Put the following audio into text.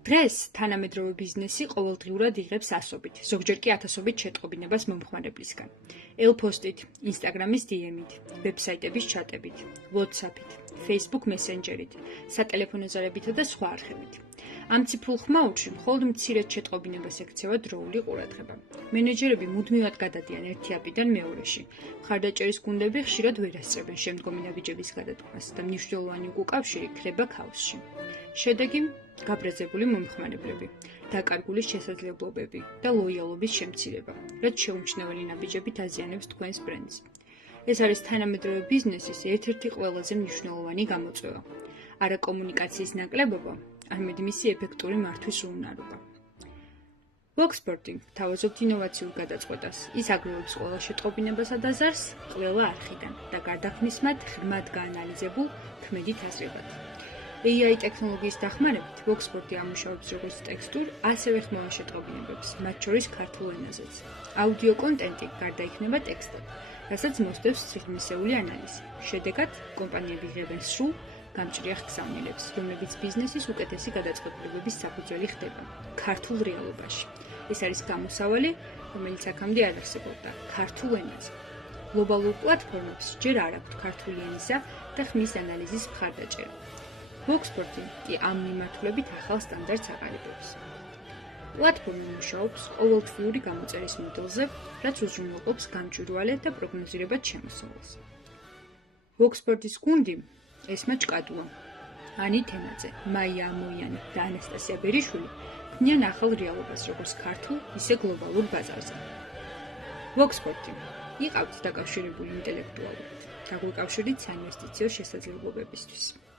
დღეს თანამედროვე ბიზნესი ყოველდღიურად იღებს ასობით, ზოგჯერ კი ათასობით შეტყობინებას მომხმარებლისგან. ელფოსტით, ინსტაგრამის DM-ით, ვებსაიტების ჩატებით, WhatsApp-ით, Facebook Messenger-ით, სატელეფონო ზარებითა და სხვა არხებით. ამ ციფრულ ხმაურში მხოლოდ მცირედ შეტყობინებას ექცევა დროული ყურადღება. მენეჯერები მუდმივად გადადიან ერთი აპიდან მეორეში. მხარდაჭერის გუნდები ხშირად ვერ ასწრებენ შემდგომი ნაბიჯების გადადგმას და მნიშვნელოვანი უკავშირი ქრება ქაოსში. შედეგი გაბრაზებული მომხმარებლები, დაკარგული შესაძლებლობები და ლოიალობის შემცირება, რაც შეუმჩნეველი ნაბიჯებით აზიანებს თქვენს ბრენდს. ეს არის თანამედროვე ბიზნესის ერთ-ერთი ყველაზე მნიშვნელოვანი გამოწვევა. არა კომუნიკაციის ნაკლებობა, არამედ მისი ეფექტური მართვის უუნარობა. Voxporting თავაზობთ ინოვაციურ გადაწყვეტას. ის აგროვებს ყველა შეტყობინებასა და ზარს ყველა არხიდან და გარდაქმნის მათ ღრმად გაანალიზებულ ქმედით აზრებად. AI ტექნოლოგიის დახმარებით Voxporti ამუშავებს როგორც ტექსტურ, ასევე ხმოვან შეტყობინებებს, მათ შორის ქართულ ენაზეც. აუდიო კონტენტი გარდაიქმნება ტექსტად, რასაც მოსდევს სიღრმისეული ანალიზი. შედეგად, კომპანიები იღებენ სრულ, გამჭრიახ გზავნილებს, რომლებიც ბიზნესის უკეთესი გადაწყვეტილებების საფუძველი ხდება ქართულ რეალობაში. ეს არის გამოსავალი, რომელიც აქამდე არ არსებობდა ქართულ ენაზე. გლობალურ პლატფორმებს ჯერ არ აქვთ ქართული ენისა და ხმის ანალიზის მხარდაჭერა. Voxporti კი ამ მიმართულებით ახალ სტანდარტს აყალიბებს. პლატფორმა მუშაობს ყოველთვიური გამოწერის მოდელზე, რაც უზრუნველყოფს გამჭვირვალე და პროგნოზირებად შემოსავალს. Voxportis გუნდი ესმა ჭკატუა, ანი თენაძე, მაია ამოიანი და ანასტასია ბერიშვილი ქმნიან ახალ რეალობას როგორც ქართულ, ისე გლობალურ ბაზარზე. Voxporti იყავთ დაკავშირებული ინტელექტუალურად, დაგვიკავშირდით საინვესტიციო შესაძლებლობებისთვის.